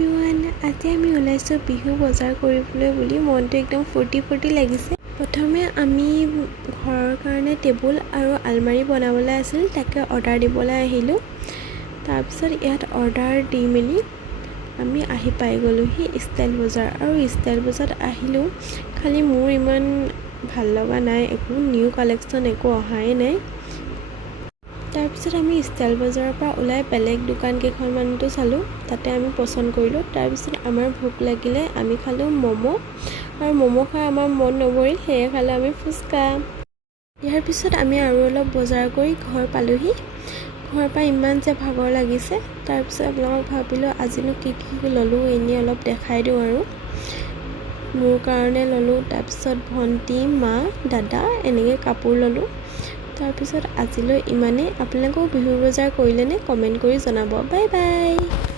Everyone, আজি আমি ওলাইছোঁ বিহু বজাৰ কৰিবলৈ বুলি। মনটো একদম ফূৰ্তি লাগিছে। প্ৰথমে আমি ঘৰৰ কাৰণে টেবুল আৰু আলমাৰি বনাবলৈ আছিল, তাকে অৰ্ডাৰ দিবলৈ আহিলোঁ। তাৰপিছত ইয়াত অৰ্ডাৰ দি মেলি আমি আহি পাই গ'লোহি ষ্টাইল বজাৰ। আৰু ষ্টাইল বজাৰত আহিলোঁ, খালি মোৰ ইমান ভাল লগা নাই, একো নিউ কালেকশ্যন একো অহাই নাই। তাৰপিছত আমি ষ্টাইল বজাৰৰ পৰা ওলাই বেলেগ দোকান কেইখনমানতো চালোঁ, তাতে আমি পচন্দ কৰিলোঁ। তাৰপিছত আমাৰ ভোক লাগিলে, আমি খালোঁ ম'ম', আৰু ম'ম' খাই আমাৰ মন নভৰিল, সেয়ে খালোঁ আমি ফুচকা। ইয়াৰ পিছত আমি আৰু অলপ বজাৰ কৰি ঘৰ পালোঁহি। ঘৰৰ পৰা ইমান যে ভাগৰ লাগিছে। তাৰপিছত আপোনালোকক ভাবিলোঁ আজিনো কি ল'লোঁ, এনেই অলপ দেখাই দিওঁ আৰু। মোৰ কাৰণে ল'লোঁ, তাৰপিছত ভণ্টি, মা, দাদা এনেকৈ কাপোৰ ল'লোঁ। তাৰপিছত আজিলৈ ইমানেই। আপোনালোকেও বিহু বজাৰ কৰিলেনে? কমেণ্ট কৰি জনাব। Bye bye.